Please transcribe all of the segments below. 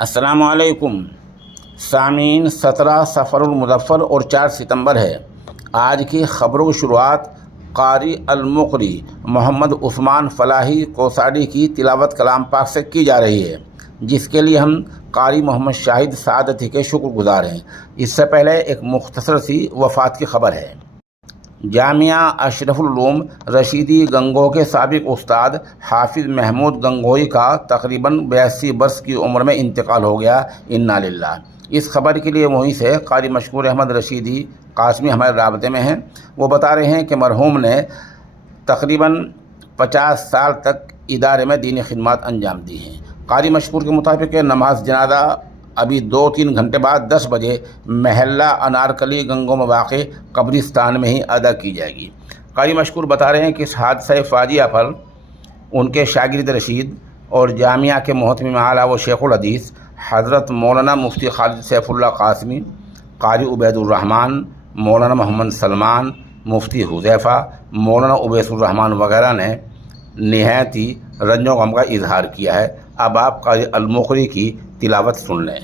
अस्सलामुअलैकुम सामीन। 17 सफ़रुल मुज़फ़्फ़र और 4 सितंबर है। आज की ख़बरों की शुरुआत क़ारी अल-मुक़री मोहम्मद उस्मान फ़लाही कोसाडी की तिलावत कलाम पाक से की जा रही है, जिसके लिए हम क़ारी मोहम्मद शाहिद सादती के शुक्रगुज़ार हैं। इससे पहले एक मुख्तसर सी वफ़ात की ख़बर है। जामिया अशरफुल उलूम रशीदी गंगोह के साबिक़ उस्ताद हाफिज़ महमूद गंगोही का तकरीबन 82 बरस की उम्र में इंतकाल हो गया। इन्ना लिल्लाह। इस खबर के लिए वहीं से क़ारी मशकूर अहमद रशीदी कासमी हमारे राबते में हैं। वो बता रहे हैं कि मरहूम ने तकरीबन 50 साल तक इदारे में दीनी खिदमत अंजाम दी हैं। क़ारी मशकूर के मुताबिक नमाज जनाजा अभी 2-3 घंटे बाद 10 बजे महल्ला अनारकली गंगोह में वाक़े कब्रिस्तान में ही अदा की जाएगी। क़ारी मशकूर बता रहे हैं कि इस हादसा फाजिया पर उनके शागिर्द रशीद और जामिया के मोहतमिम आला व शेखुल हदीस हज़रत मौलाना मुफ्ती खालिद सैफुल्लाह कासमी, क़ारी उबैदुर्रहमान, मौलाना मोहम्मद सलमान, मुफ्ती हुज़ैफ़ा, मौलाना उवैसुर्रहमान वगैरह ने निहायत ही रंजो गम का इजहार किया है। अब आप क़ारी अल-मुक़री की तिलावत सुन लें।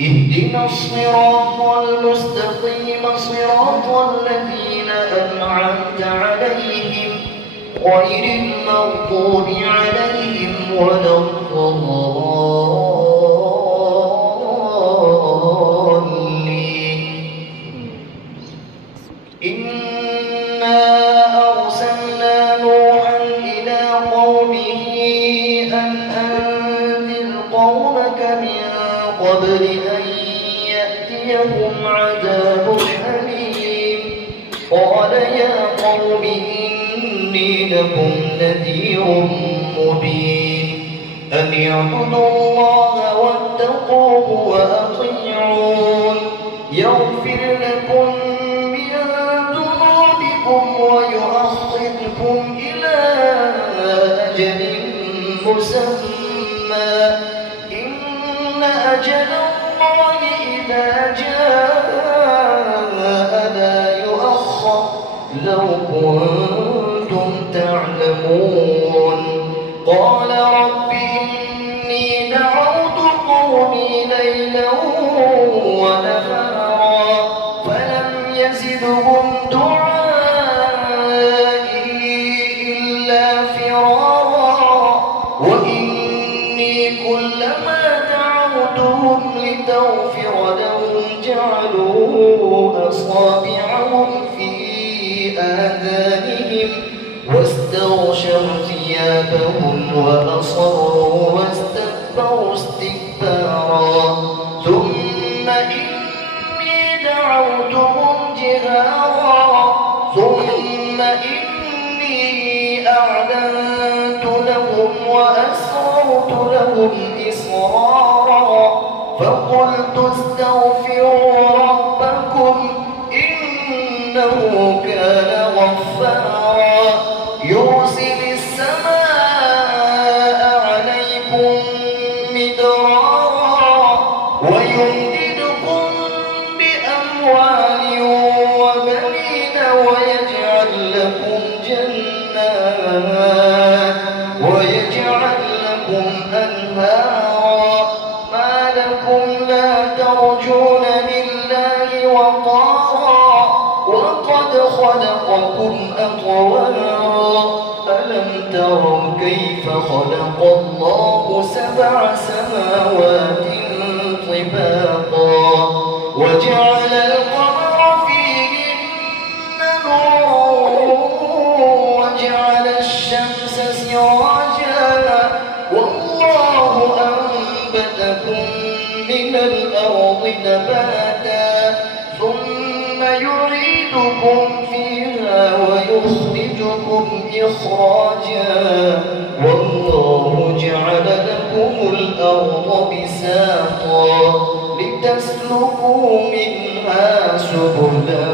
اهدنا الصراط المستقيم صراط الذين أنعمت عليهم غير المغضوب عليهم ولا الضالين. إنا أرسلنا نوحا إلى قومه أن أنذر قومك من قبل أن يأتيهم عذاب أليم. قال يا قوم إني لكم نذير مبين أن اعبدوا الله واتقوه وأطيعون يغفر لكم من ذنوبكم ويؤخركم إلى أجل مسمى إن أجل الله إذا جاء لا يؤخر لو كنتم تعلمون. قال رب إني دعوت قومي ليلا ونهارا فلم يزدهم دعائي إلا فرارا وإني كلما دعوتهم لتغفر لهم جعلوا أصابعهم في آذانهم واستغشوا ثيابهم وأصروا واستكبروا استكبارا ثم إني دعوتهم جهارا ثم إني أعلنت لهم وأسررت لهم إسرارا فقلت استغفروا ربكم إنه كان غفارا يرسل السماء عليكم مدرارا ويمددكم بأموال وبنين ويجعل لكم جنات ويجعل لكم أنهارا. ما لكم لا ترجون لله وقارا وقد خلقكم أطوارا. ألم تروا كيف خلق الله 7 سماوات طباقا وجعل القمر فيهن نورا وجعل الشمس سراجا والله أنبتكم من الأرض نباتا ثم يعيدكم فيها ويخرجكم إخراجا والله جعل لكم الأرض بساطا لتسلكوا منها سبلا